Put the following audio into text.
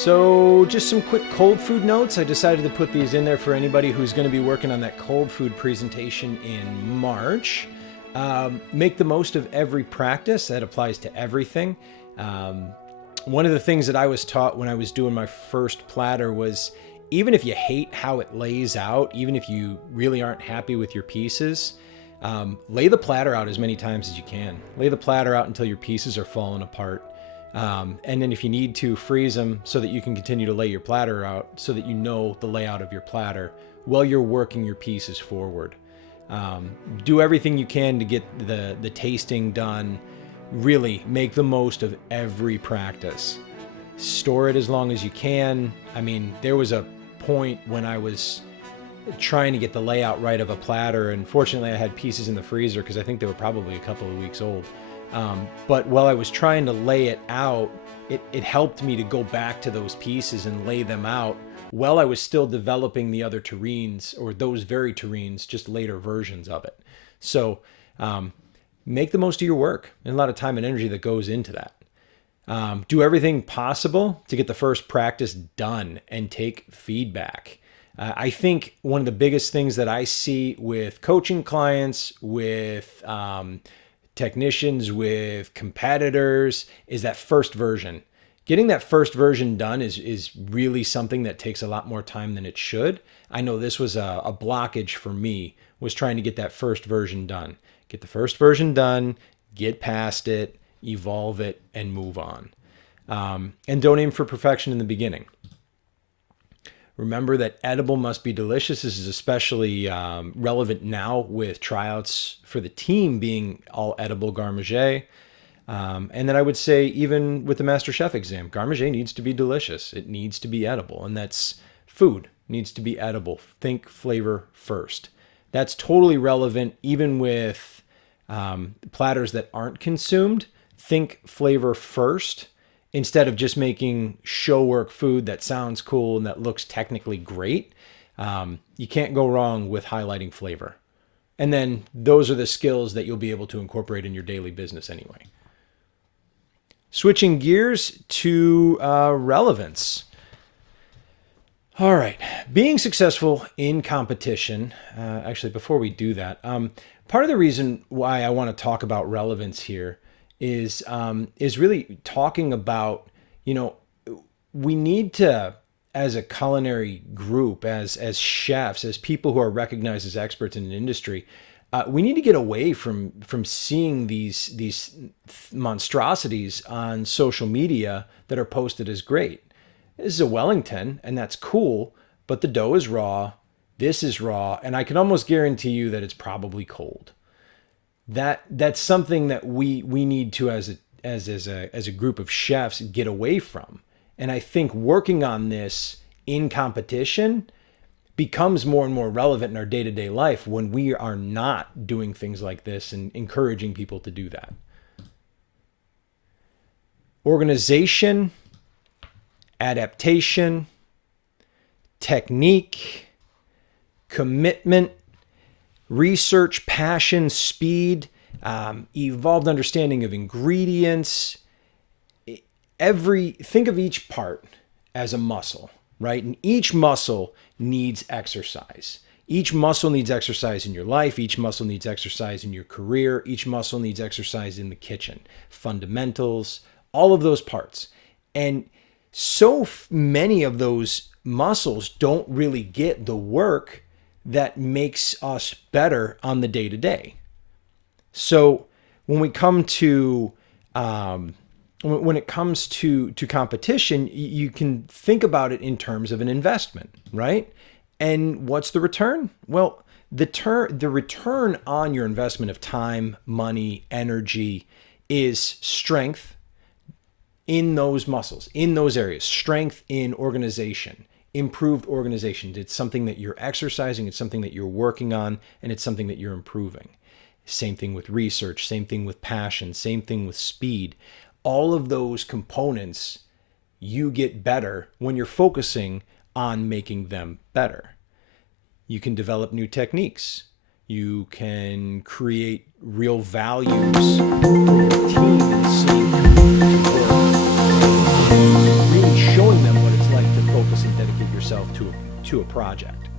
So just some quick cold food notes. I decided to put these in there for anybody who's going to be working on that cold food presentation in March. Make the most of every practice. That applies to everything. One of the things that I was taught when I was doing my first platter was, even if you hate how it lays out, even if you really aren't happy with your pieces, lay the platter out as many times as you can. Lay the platter out until your pieces are falling apart. And then if you need to, freeze them so that you can continue to lay your platter out so that you know the layout of your platter while you're working your pieces forward. Do everything you can to get the tasting done. Really make the most of every practice. Store it as long as you can. I mean, there was a point when I was trying to get the layout right of a platter, and fortunately I had pieces in the freezer because I think they were probably a couple of weeks old. But while I was trying to lay it out, it helped me to go back to those pieces and lay them out while I was still developing the other terrines, or those very terrines, just later versions of it. So make the most of your work, and a lot of time and energy that goes into that. Do everything possible to get the first practice done and take feedback. I think one of the biggest things that I see with coaching clients, with technicians, with competitors, is that first version. Getting that first version done is really something that takes a lot more time than it should. I know this was a blockage for me, was trying to get that first version done. Get the first version done, get past it, evolve it, and move on. And don't aim for perfection in the beginning. Remember that edible must be delicious. This is especially relevant now with tryouts for the team being all edible garde manger. And then I would say, even with the Master Chef exam, garde manger needs to be delicious. It needs to be edible. And that's food needs to be edible. Think flavor first. That's totally relevant even with platters that aren't consumed. Think flavor first, instead of just making show work food that sounds cool and that looks technically great. You can't go wrong with highlighting flavor. And then those are the skills that you'll be able to incorporate in your daily business anyway. Switching gears to relevance. All right, being successful in competition. Actually, before we do that, part of the reason why I want to talk about relevance here is really talking about, we need to, as a culinary group, as chefs, as people who are recognized as experts in an industry, we need to get away from seeing these monstrosities on social media that are posted as great. This is a Wellington, and that's cool, but the dough is raw, this is raw, and I can almost guarantee you that it's probably cold. That's something that we need to, as a group of chefs, get away from. And I think working on this in competition becomes more and more relevant in our day-to-day life when we are not doing things like this and encouraging people to do that. Organization, adaptation, technique, commitment, research, passion, speed, evolved understanding of ingredients. Think of each part as a muscle, right? And each muscle needs exercise. Each muscle needs exercise in your life. Each muscle needs exercise in your career. Each muscle needs exercise in the kitchen. Fundamentals, all of those parts. And so many of those muscles don't really get the work that makes us better on the day-to-day. So when we come to when it comes to competition, you can think about it in terms of an investment, right? And what's the return? Well, the return on your investment of time, money, energy is strength in those muscles, in those areas, strength in organization, improved organization. It's something that you're exercising, it's something that you're working on, and it's something that you're improving. Same thing with research, same thing with passion, same thing with speed. All of those components, you get better when you're focusing on making them better. You can develop new techniques. You can create real values for your team and seeing them work, really showing them what to a project.